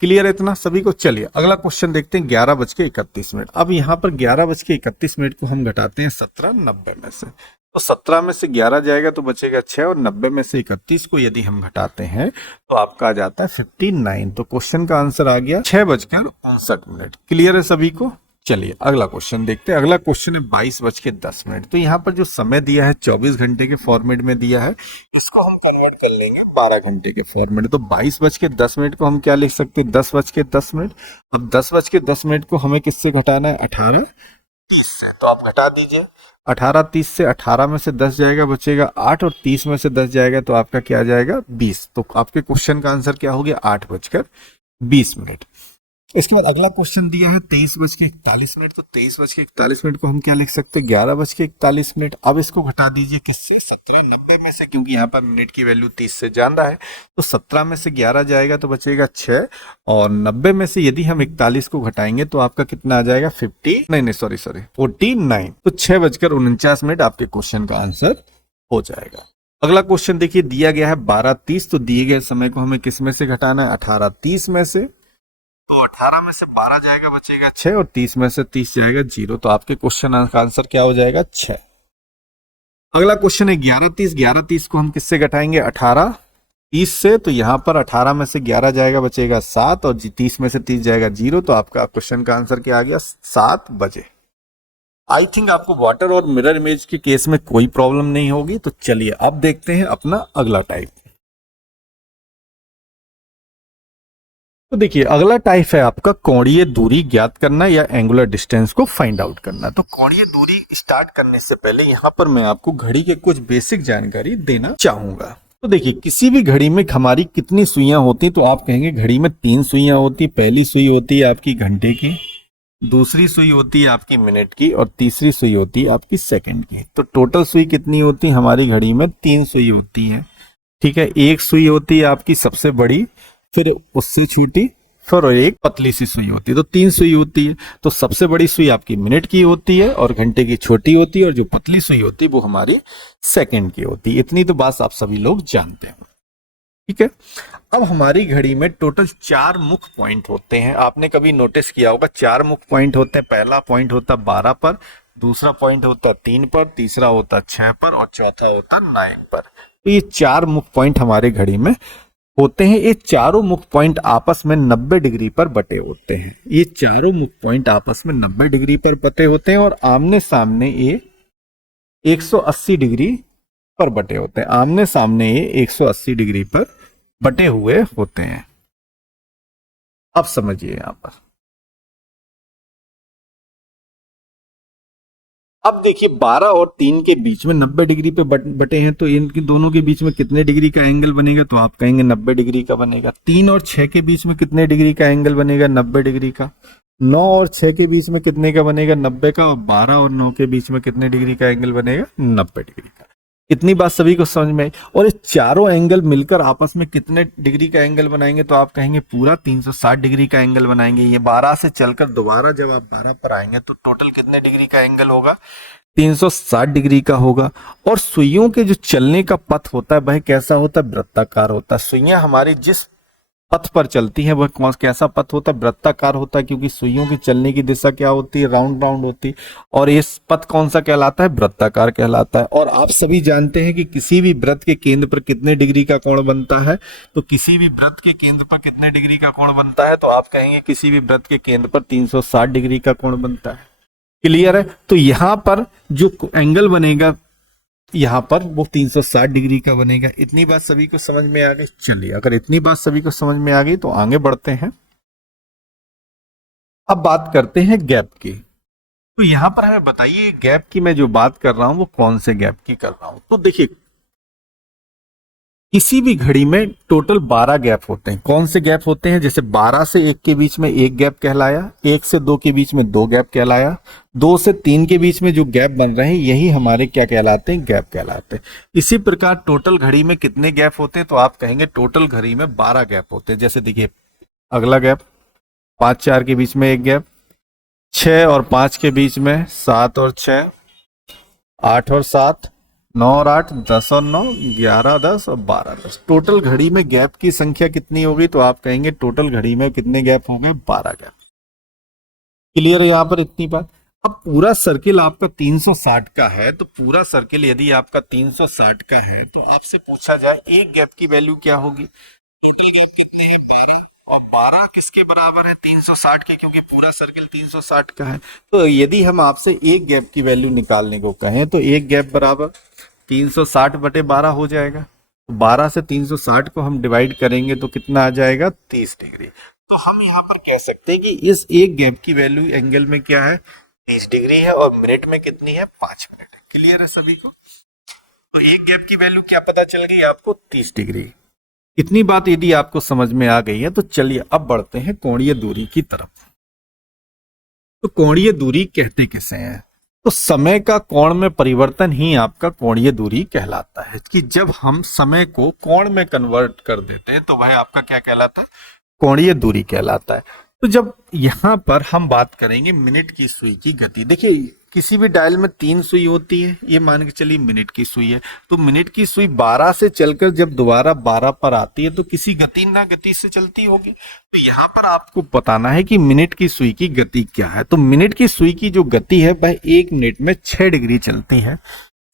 क्लियर है इतना सभी को। चलिए अगला क्वेश्चन देखते हैं 11:31। अब यहाँ पर 11:31 को हम घटाते हैं 17 90 में से। तो 17 में से 11 जाएगा तो बचेगा 6, और 90 में से 31 को यदि हम घटाते हैं तो आपका आ जाता है 59। तो क्वेश्चन का आंसर आ गया 6:59। क्लियर है सभी को। चलिए अगला क्वेश्चन देखते हैं। अगला क्वेश्चन है 22:10। तो यहाँ पर जो समय दिया है 24 घंटे के फॉर्मेट में दिया है, इसको हम कन्वर्ट कर लेंगे 12 घंटे के फॉर्मेट। तो 22:10 को हम क्या लिख सकते हैं, 10:10। अब 10:10 को हमें किससे घटाना है, 18 30 से। तो आप घटा दीजिए, 18 30 से 18 में से 10 जाएगा बचेगा 8, और 30 में से 10 जाएगा तो आपका क्या जाएगा, 20। तो आपके क्वेश्चन का आंसर क्या हो गया, 8:20। इसके बाद अगला क्वेश्चन दिया है 23:41। तो 23:41 को हम क्या लिख सकते हैं, 11:41। अब इसको घटा दीजिए किससे, 17 90 में से, क्योंकि यहाँ पर मिनट की वैल्यू 30 से ज्यादा है। तो 17 में से 11 जाएगा तो बचेगा 6, और 90 में से यदि हम 41 को घटाएंगे तो आपका कितना आ जाएगा, 49। तो 6:49 आपके क्वेश्चन का आंसर हो जाएगा। अगला क्वेश्चन देखिए, दिया गया है 12:30। तो दिए गए समय को हमें किस में से घटाना है, 18 30 में से। तो 18 में से 12 जाएगा बचेगा 6, और 30 में से 30 जाएगा 0। तो आपके क्वेश्चन का आंसर क्या हो जाएगा, 6। अगला क्वेश्चन है 11:30 को हम किससे घटाएंगे, 18 30 से। तो यहाँ पर 18 में से 11 जाएगा बचेगा 7, और 30 में से 30 जाएगा 0। तो आपका क्वेश्चन का आंसर क्या आ गया, 7 बजे। आई थिंक आपको वाटर और मिरर इमेज के केस में कोई प्रॉब्लम नहीं होगी। तो चलिए अब देखते हैं अपना अगला टाइप। तो देखिए अगला टाइप है आपका कोणीय दूरी ज्ञात करना या एंगुलर डिस्टेंस को फाइंड आउट करना। तो कोणीय दूरी स्टार्ट करने से पहले यहाँ पर मैं आपको घड़ी के कुछ बेसिक जानकारी देना चाहूंगा। तो देखिए किसी भी घड़ी में हमारी कितनी सुइयां होती, तो आप कहेंगे घड़ी में 3 सुइयां होती। पहली सुई होती है आपकी घंटे की, दूसरी सुई होती है आपकी मिनट की, और तीसरी सुई होती है आपकी सेकंड की। तो टोटल सुई कितनी होती है हमारी घड़ी में, 3 सुई होती है। ठीक है, एक सुई होती है आपकी सबसे बड़ी, फिर उससे छोटी, फिर एक पतली सी सुई होती है। तो 3 सुई होती है। तो सबसे बड़ी सुई आपकी मिनट की होती है, और घंटे की छोटी होती है, और जो पतली सुई होती है वो हमारी सेकंड की होती है। इतनी तो बात आप सभी लोग जानते हैं। ठीक है, अब हमारी घड़ी में टोटल 4 मुख्य पॉइंट होते हैं। आपने कभी नोटिस किया होगा 4 मुख्य पॉइंट होते हैं। पहला पॉइंट होता है 12 पर, दूसरा पॉइंट होता है 3 पर, तीसरा होता है 6 पर, और चौथा होता है 9 पर। तो ये 4 मुख्य पॉइंट हमारे घड़ी में होते हैं। ये चारों मुख्य पॉइंट आपस में 90 डिग्री पर बटे होते हैं। ये चारों मुख्य पॉइंट आपस में 90 डिग्री पर बटे होते हैं, और आमने सामने ये 180 डिग्री पर बटे होते हैं। आमने सामने ये 180 डिग्री पर बटे हुए होते हैं। अब समझिए यहां पर, अब देखिए 12 और 3 के बीच में 90 डिग्री पे बटे हैं। तो इनके दोनों के बीच में कितने डिग्री का एंगल बनेगा, तो आप कहेंगे 90 डिग्री का बनेगा। 3 और 6 के बीच में कितने डिग्री का एंगल बनेगा, 90 डिग्री का। 9 और 6 के बीच में कितने का बनेगा, 90 का। और 12 और 9 के बीच में कितने डिग्री का एंगल बनेगा, 90 डिग्री का। इतनी बात सभी को समझ में आई। और ये चारों एंगल मिलकर आपस में कितने डिग्री का एंगल बनाएंगे, तो आप कहेंगे पूरा 360 डिग्री का एंगल बनाएंगे। ये 12 से चलकर दोबारा जब आप 12 पर आएंगे तो टोटल कितने डिग्री का एंगल होगा, 360 डिग्री का होगा। और सुइयों के जो चलने का पथ होता है वह कैसा होता है, वृत्ताकार होता है। सुइयां हमारी जिस पथ पर चलती है वह कौन कैसा पथ होता है, वृत्ताकार होता है, क्योंकि सुइयों की चलने की दिशा क्या होती है, राउंड राउंड होती है। और इस पथ कौन सा कहलाता है, वृत्ताकार कहलाता है। और आप सभी जानते हैं कि किसी भी वृत्त के केंद्र पर कितने डिग्री का कोण बनता है, तो किसी भी वृत्त के केंद्र पर कितने डिग्री का कोण बनता है, तो आप कहेंगे किसी भी वृत्त के केंद्र पर 360 डिग्री का कोण बनता है। क्लियर है। तो यहां पर जो एंगल बनेगा यहां पर वो 360 डिग्री का बनेगा। इतनी बात सभी को समझ में आ गई। चलिए, अगर इतनी बात सभी को समझ में आ गई तो आगे बढ़ते हैं। अब बात करते हैं गैप की। तो यहां पर हमें बताइए गैप की मैं जो बात कर रहा हूं वो कौन से गैप की कर रहा हूं। तो देखिए, किसी भी घड़ी में टोटल 12 गैप होते हैं। कौन से गैप होते हैं, जैसे 12 से 1 के बीच में 1 गैप कहलाया, 1 से 2 के बीच में 2 गैप कहलाया, 2 से 3 के बीच में जो गैप बन रहे हैं यही हमारे क्या कहलाते हैं, गैप कहलाते हैं। इसी प्रकार टोटल घड़ी में कितने गैप होते हैं, तो आप कहेंगे टोटल घड़ी में 12 गैप होते हैं। जैसे देखिए अगला गैप 5-4 के बीच में 1 गैप, 6 और 5 के बीच में 7 और 6, 8 और 7, 9 और 8, 10 और 9, 11, 10 और 12, 10। टोटल घड़ी में गैप की संख्या कितनी होगी, तो आप कहेंगे टोटल घड़ी में कितने गैप होंगे, 12 गैप। क्लियर है यहां पर इतनी बात। अब पूरा सर्किल आपका 360 का है, तो पूरा सर्किल यदि आपका 360 का है तो आपसे पूछा जाए एक गैप की वैल्यू क्या होगी। टोटल गैप कितने हैं, 12, और 12 किसके बराबर है, 360 के, क्योंकि पूरा सर्किल 360 का है। तो यदि हम आपसे एक गैप की वैल्यू निकालने को कहें तो एक गैप बराबर 360 बटे 12 हो जाएगा। 12 से 360 को हम डिवाइड करेंगे तो कितना आ जाएगा, 30 डिग्री। तो हम यहाँ पर कह सकते हैं कि इस एक गैप की वैल्यू एंगल में क्या है, 30 डिग्री है, और मिनट में कितनी है, 5 मिनट है। क्लियर है सभी को। तो एक गैप की वैल्यू क्या पता चल गई आपको, 30 डिग्री। इतनी बात यदि आपको समझ में आ गई है तो चलिए अब बढ़ते हैं कोणीय दूरी की तरफ। तो कोणीय दूरी कहते किसे हैं, तो समय का कोण में परिवर्तन ही आपका कोणीय दूरी कहलाता है। कि जब हम समय को कोण में कन्वर्ट कर देते हैं तो वह आपका क्या कहलाता है, कोणीय दूरी कहलाता है। तो जब यहां पर हम बात करेंगे मिनट की सुई की गति, देखिए किसी भी डायल में 3 सुई होती है, ये मान के चलिए मिनट की सुई है। तो मिनट की सुई 12 से चलकर जब दोबारा 12 पर आती है तो किसी गति ना गति से चलती होगी। तो यहाँ पर आपको बताना है कि मिनट की सुई की गति क्या है। तो मिनट की सुई की जो गति है वह 1 मिनट में 6 डिग्री चलती है।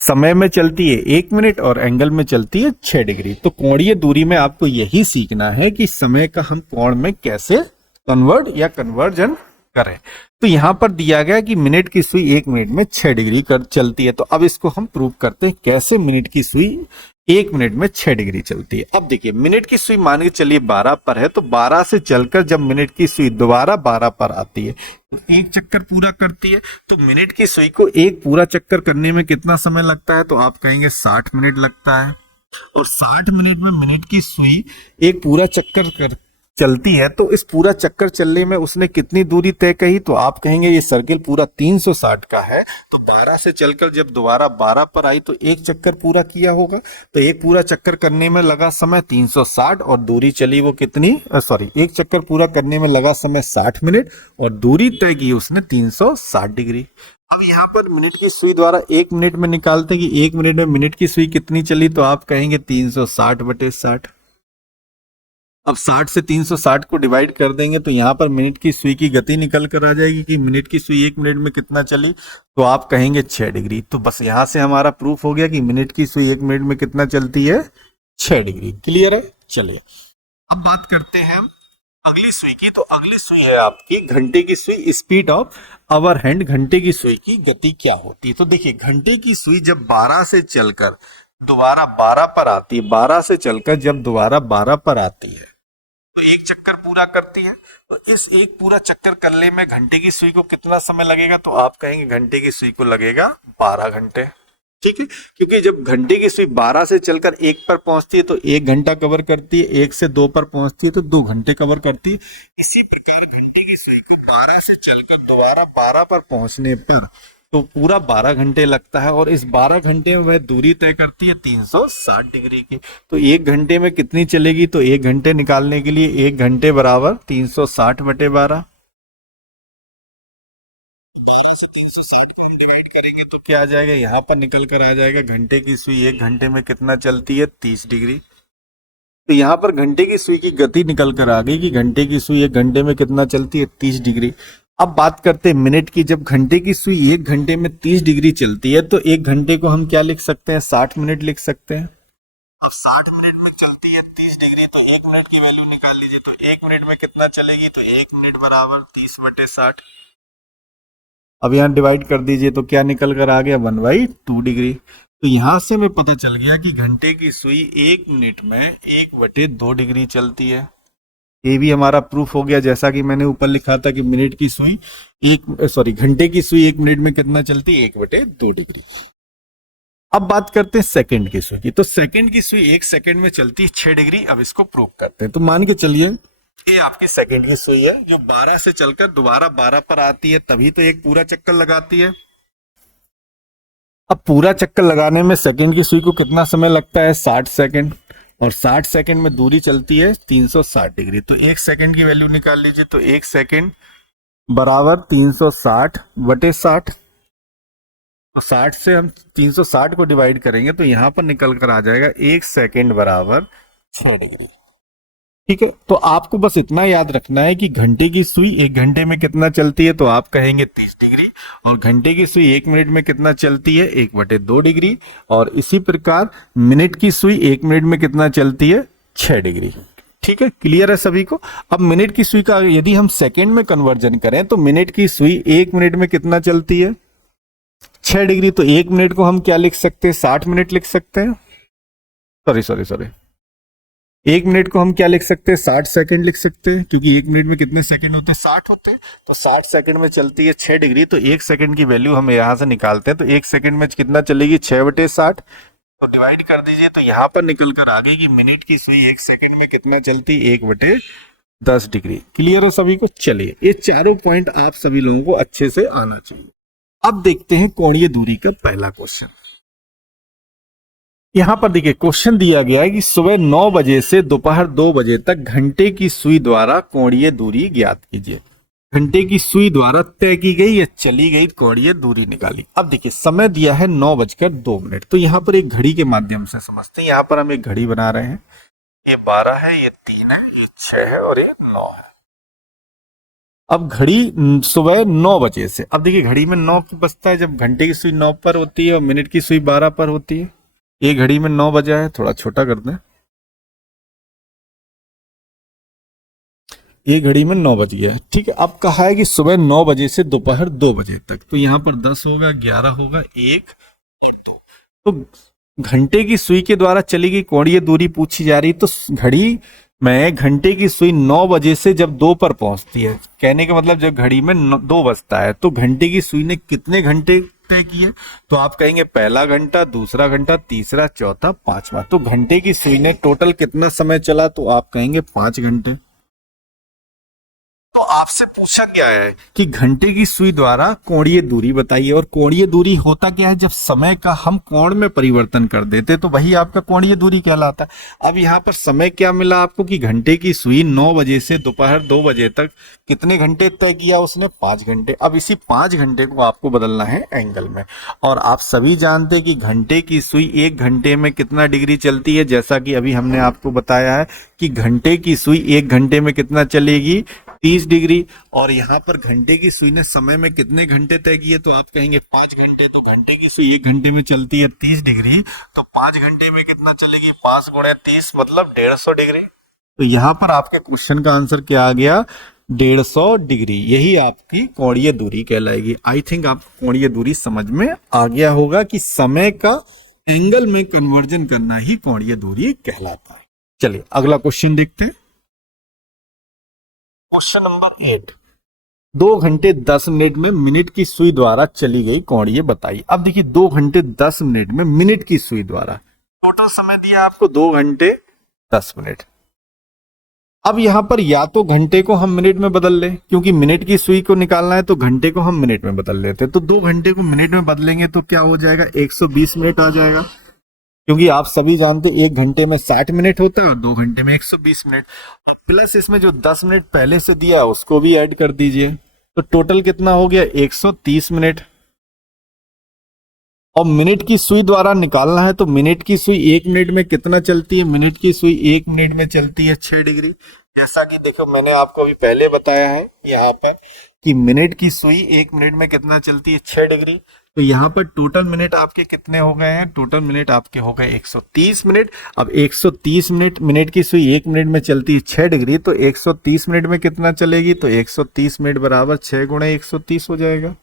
समय में चलती है 1 मिनट और एंगल में चलती है 6 डिग्री। तो कोणीय दूरी में आपको यही सीखना है कि समय का हम कोण में कैसे कन्वर्ट या कन्वर्जन करें। तो यहां पर दिया गया कि मिनट की सुई 1 मिनट में 6 डिग्री कर चलती है। तो अब इसको हम प्रूव करते हैं कैसे मिनट की सुई 1 मिनट में 6 डिग्री चलती है। अब देखिए मिनट की सुई मान के चलिए 12 पर है, तो 12 से चलकर जब मिनट की सुई दोबारा 12 पर आती है तो एक चक्कर पूरा करती है। तो मिनट की सुई को एक पूरा चक्कर करने में कितना समय लगता है, तो आप कहेंगे 60 मिनट लगता है। और 60 मिनट में मिनट की सुई एक पूरा चक्कर चलती है, तो इस पूरा चक्कर चलने में उसने कितनी दूरी तय कही, तो आप कहेंगे ये सर्किल पूरा 360 का है। तो 12 से चलकर जब दोबारा 12 पर आई तो एक चक्कर पूरा किया होगा। तो एक पूरा चक्कर करने में लगा समय 360 और दूरी चली वो कितनी, एक चक्कर पूरा करने में लगा समय 60 मिनट और दूरी तय की उसने 360 डिग्री। अब यहाँ पर मिनट की सुई द्वारा 1 मिनट में निकालते हैं कि 1 मिनट में मिनट की सुई कितनी चली, तो आप कहेंगे 360 बटे 60। अब 60 से 360 को डिवाइड कर देंगे तो यहाँ पर मिनट की सुई की गति निकल कर आ जाएगी कि मिनट की सुई 1 मिनट में कितना चली, तो आप कहेंगे 6 डिग्री। तो बस यहाँ से हमारा प्रूफ हो गया कि मिनट की सुई 1 मिनट में कितना चलती है, 6 डिग्री। क्लियर है। चलिए अब बात करते हैं अगली सुई की। तो अगली सुई है आपकी घंटे की सुई, स्पीड ऑफ आवर हैंड। घंटे की सुई की गति क्या होती है, तो देखिए घंटे की सुई जब 12 से चलकर दोबारा 12 पर आती है, 12 से चलकर जब दोबारा 12 पर आती है तो एक चक्कर पूरा करती है। तो इस एक पूरा चक्कर करने में घंटे की सुई को कितना समय लगेगा, तो आप कहेंगे घंटे की सुई को लगेगा 12 घंटे। ठीक है, क्योंकि जब घंटे की सुई 12 से चलकर 1 पर पहुंचती है तो 1 घंटा कवर करती है, 1 से 2 पर पहुंचती है तो 2 घंटे कवर करती है। इसी प्रकार घंटे की सुई को 12 से चलकर दोबारा 12 पर पहुंचने पर तो पूरा 12 घंटे लगता है, और इस 12 घंटे में वह दूरी तय करती है 360 डिग्री की। तो 1 घंटे में कितनी चलेगी, तो 1 घंटे निकालने के लिए 1 घंटे बराबर 360/12। 360 को हम डिवाइड करेंगे तो क्या आ जाएगा, यहाँ पर निकल कर आ जाएगा घंटे की सुई 1 घंटे में कितना चलती है, 30 डिग्री। तो यहाँ पर घंटे की सुई की गति निकल कर आ गई कि घंटे की सुई 1 घंटे में कितना चलती है, 30 डिग्री। अब बात करते हैं मिनट की। जब घंटे की सुई 1 घंटे में 30 डिग्री चलती है तो 1 घंटे को हम क्या लिख सकते हैं, 60 मिनट लिख सकते हैं। अब 60 मिनट में चलती है 30 डिग्री, तो 1 मिनट की वैल्यू निकाल लीजिए। तो 1 मिनट में कितना चलेगी, तो 1 मिनट बराबर 30/60। अब यहाँ डिवाइड कर दीजिए तो क्या निकल कर आ गया, 1/2 डिग्री। तो यहां से हमें पता चल गया कि घंटे की सुई 1 मिनट में 1/2 डिग्री चलती है। ये भी हमारा प्रूफ हो गया, जैसा कि मैंने ऊपर लिखा था कि मिनट की सुई घंटे की सुई 1 मिनट में कितना चलती है, 1/2 डिग्री। अब बात करते हैं सेकंड की सुई की। तो सेकंड की सुई 1 सेकंड में चलती है 6 डिग्री। अब इसको प्रूव करते हैं। तो मान के चलिए ये आपकी सेकंड की सुई है जो 12 से चलकर दोबारा 12 पर आती है, तभी तो एक पूरा चक्कर लगाती है। अब पूरा चक्कर लगाने में सेकंड की सुई को कितना समय लगता है, 60 सेकंड, और 60 सेकंड में दूरी चलती है 360 डिग्री। तो 1 सेकंड की वैल्यू निकाल लीजिए। तो 1 सेकंड बराबर 360/60। 60 से हम 360 को डिवाइड करेंगे तो यहां पर निकल कर आ जाएगा 1 सेकंड बराबर 6 डिग्री। ठीक है, तो आपको बस इतना याद रखना है कि घंटे की सुई 1 घंटे में कितना चलती है, तो आप कहेंगे 30 डिग्री, और घंटे की सुई 1 मिनट में कितना चलती है, 1/2 डिग्री, और इसी प्रकार मिनट की सुई 1 मिनट में कितना चलती है, 6 डिग्री। ठीक है, क्लियर है सभी को। अब मिनट की सुई का यदि हम सेकेंड में कन्वर्जन करें तो मिनट की सुई 1 मिनट में कितना चलती है, 6 डिग्री। तो 1 मिनट को हम क्या लिख सकते हैं, 60 मिनट लिख सकते हैं। सॉरी 1 मिनट को हम क्या लिख सकते हैं, 60 सेकंड लिख सकते हैं, क्योंकि 1 मिनट में कितने सेकंड होते हैं, 60 होते हैं। तो 60 सेकंड में चलती है 6 डिग्री। तो 1 सेकंड की वैल्यू हम यहां से निकालते हैं। तो 1 सेकंड में कितना चलेगी, 6/60। तो डिवाइड कर दीजिए तो यहां पर निकल कर आ गई कि मिनट की सुई 1 सेकंड में कितना चलती है, 1/10 डिग्री। क्लियर है सभी को। चलिए, ये चारों पॉइंट आप सभी लोगों को अच्छे से आना चाहिए। अब देखते हैं कोणीय दूरी का पहला क्वेश्चन। यहां पर देखिए क्वेश्चन दिया गया है कि सुबह 9 बजे से दोपहर 2 बजे तक घंटे की सुई द्वारा कोणीय दूरी ज्ञात कीजिए। घंटे की सुई द्वारा तय की गई या चली गई कोणीय दूरी निकाली। अब देखिए समय दिया है 9:02। तो यहाँ पर एक घड़ी के माध्यम से समझते हैं। यहाँ पर हम एक घड़ी बना रहे हैं, ये 12 है, ये 3 है, ये 6 है और ये 9 है। अब घड़ी सुबह 9 बजे से, अब देखिए घड़ी में 9 बजता है जब घंटे की सुई 9 पर होती है और मिनट की सुई 12 पर होती है। ये घड़ी में 9 बजा है, थोड़ा छोटा कर दें, ये घड़ी में 9 बज गया है। ठीक है, अब कहा है कि सुबह 9 बजे से दोपहर 2 बजे तक। तो यहां पर 10 होगा, 11 होगा, 1, 2। तो घंटे की सुई के द्वारा चली गई कोणीय दूरी पूछी जा रही। तो घड़ी में घंटे की सुई 9 बजे से जब 2 पर पहुंचती है, कहने का मतलब जब घड़ी में 2 बजता है तो घंटे की सुई ने कितने घंटे तय किए, तो आप कहेंगे पहला घंटा, दूसरा घंटा, तीसरा, चौथा, पांचवा। तो घंटे की सुई ने टोटल कितना समय चला, तो आप कहेंगे 5 घंटे। तो आपसे पूछा क्या है कि घंटे की सुई द्वारा कोणीय दूरी बताइए। और कोणीय दूरी होता क्या है, जब समय का हम कोण में परिवर्तन कर देते तो वही आपका कोणीय दूरी कहलाता है। अब यहाँ पर समय क्या मिला आपको कि घंटे की सुई 9 बजे से दोपहर 2 बजे तक कितने घंटे तय किया उसने, 5 घंटे। अब इसी 5 घंटे को आपको बदलना है एंगल में। और आप सभी जानते हैं कि घंटे की सुई 1 घंटे में कितना डिग्री चलती है, जैसा कि अभी हमने आपको बताया है कि घंटे की सुई 1 घंटे में कितना चलेगी, 30 डिग्री। और यहाँ पर घंटे की सुई ने समय में कितने घंटे तय किए, तो आप कहेंगे 5 घंटे। तो घंटे की सुई 1 घंटे में चलती है 30 डिग्री, तो 5 घंटे में कितना चलेगी, 5 गुणे 30 मतलब 150 डिग्री। तो यहाँ पर आपके क्वेश्चन का आंसर क्या आ गया, 150 डिग्री। यही आपकी कोणीय दूरी कहलाएगी। आई थिंक आपको कोणीय दूरी समझ में आ गया होगा कि समय का एंगल में कन्वर्जन करना ही कोणीय दूरी कहलाता है। चलिए अगला क्वेश्चन देखते हैं। क्वेश्चन नंबर 8, 2 घंटे 10 मिनट में मिनट की सुई द्वारा चली गई कोणीय बताइए। अब देखिए 2 घंटे 10 मिनट में मिनट की सुई द्वारा टोटल समय दिया आपको 2 घंटे 10 मिनट। अब यहाँ पर या तो घंटे को हम मिनट में बदल लें, क्योंकि मिनट की सुई को निकालना है तो घंटे को हम मिनट में बदल लेते हैं। तो 2 घंटे को मिनट में बदलेंगे तो क्या हो जाएगा, 120 मिनट आ जाएगा, क्योंकि आप सभी जानते हैं 1 घंटे में 60 मिनट होता है और 2 घंटे में 120 मिनट। प्लस इसमें जो 10 मिनट पहले से दिया है उसको भी ऐड कर दीजिए, तो टोटल कितना हो गया, 130 मिनट। और मिनट की सुई द्वारा निकालना है तो मिनट की सुई 1 मिनट में कितना चलती है, मिनट की सुई 1 मिनट में चलती है 6 डिग्री। जैसा कि देखो मैंने आपको अभी पहले बताया है यहाँ पर कि मिनट की सुई 1 मिनट में कितना चलती है, 6 डिग्री। तो यहाँ पर टोटल मिनट आपके कितने हो गए हैं, टोटल मिनट आपके हो गए 130 मिनट। अब 130 मिनट, मिनट की सुई 1 मिनट में चलती है 6 डिग्री, तो 130 मिनट में कितना चलेगी, तो 130 मिनट बराबर 6 गुणा 130 हो जाएगा।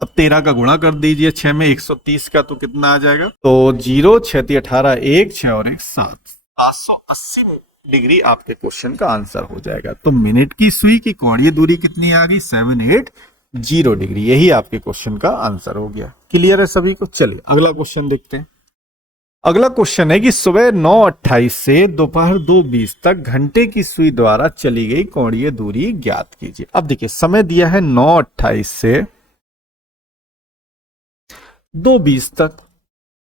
अब 13 का गुणा कर दीजिए 6 में 130 का, तो कितना आ जाएगा, तो 0 6 3 18 1 6 और 1 7, 780 डिग्री आपके क्वेश्चन का आंसर हो जाएगा। तो मिनट की सुई की कोणीय दूरी कितनी आ गई, 780 डिग्री। यही आपके क्वेश्चन का आंसर हो गया। क्लियर है सभी को। चलिए अगला क्वेश्चन देखते हैं। अगला क्वेश्चन है कि सुबह 9:28 से दोपहर 2:20 तक घंटे की सुई द्वारा चली गई कोणीय दूरी ज्ञात कीजिए। अब देखिए समय दिया है 9:28 से 2:20 तक।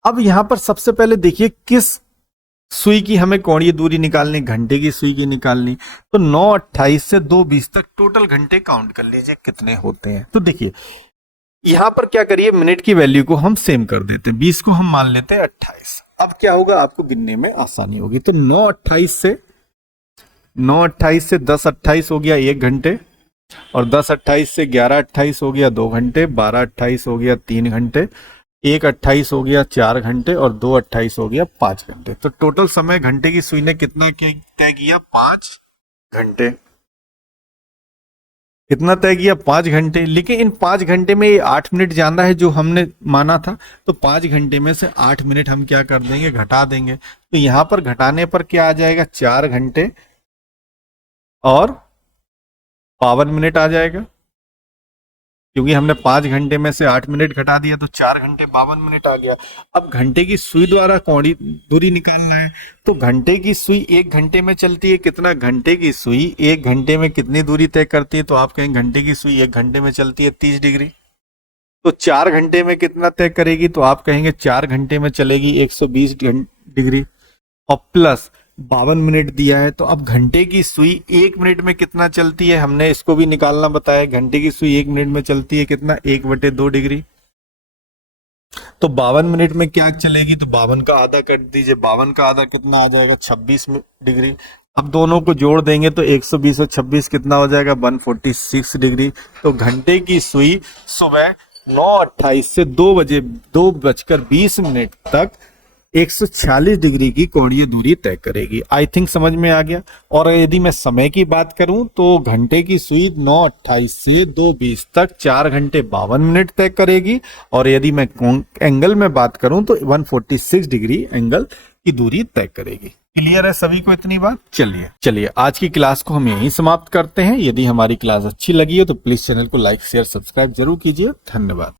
अब यहां पर सबसे पहले देखिए किस सुई की हमें कोणीय दूरी निकालनी, घंटे की सुई की निकालनी। तो 9:28 से 2:20 तक टोटल घंटे काउंट कर लीजिए कितने होते हैं। तो देखिए यहां पर क्या करिए, मिनट की वैल्यू को हम सेम कर देते हैं, 20 को हम मान लेते हैं 28। अब क्या होगा, आपको गिनने में आसानी होगी। तो 9:28 से 10:28 हो गया 1 घंटे, और 10:28 से 11:28 हो गया 2 घंटे, 12:28 हो गया 3 घंटे, 1:28 हो गया 4 घंटे और 2:28 हो गया 5 घंटे। तो टोटल समय घंटे की सुई ने कितना तय किया, 5 घंटे। कितना तय किया, 5 घंटे। लेकिन इन 5 घंटे में ये 8 मिनट ज्यादा है जो हमने माना था, तो 5 घंटे में से 8 मिनट हम क्या कर देंगे, घटा देंगे। तो यहां पर घटाने पर क्या आ जाएगा, 4 घंटे और 52 मिनट आ जाएगा, क्योंकि हमने 5 घंटे में से 8 मिनट घटा दिया तो 4 घंटे 52 मिनट आ गया। अब घंटे की सुई द्वारा कोणीय दूरी निकालना है, तो घंटे की सुई 1 घंटे में चलती है कितना, घंटे की सुई 1 घंटे में कितनी दूरी तय करती है, तो आप कहेंगे घंटे की सुई 1 घंटे में चलती है 30 डिग्री। तो 4 घंटे में कितना तय करेगी, तो आप कहेंगे 4 घंटे में चलेगी 120 डिग्री, और प्लस 52 मिनट दिया है। तो अब घंटे की सुई 1 मिनट में कितना चलती है, हमने इसको भी निकालना बताया। घंटे की सुई 1 मिनट में चलती है कितना, 1/2 डिग्री। तो 52 मिनट में क्या चलेगी, तो 52 का आधा कर दीजिए, 52 का आधा कितना आ जाएगा, 26 डिग्री। अब दोनों को जोड़ देंगे तो 120 और 26 कितना हो जाएगा, 146 डिग्री। तो घंटे की सुई सुबह 9:28 से 2:20 तक 146 डिग्री की कोणीय दूरी तय करेगी। आई थिंक समझ में आ गया। और यदि मैं समय की बात करूं तो घंटे की सुई 9:28 से 2:20 तक 4 घंटे 52 मिनट तय करेगी, और यदि मैं एंगल में बात करूं तो 146 डिग्री एंगल की दूरी तय करेगी। क्लियर है सभी को इतनी बात। चलिए आज की क्लास को हम यहीं समाप्त करते हैं। यदि हमारी क्लास अच्छी लगी हो तो प्लीज चैनल को लाइक शेयर सब्सक्राइब जरूर कीजिए। धन्यवाद।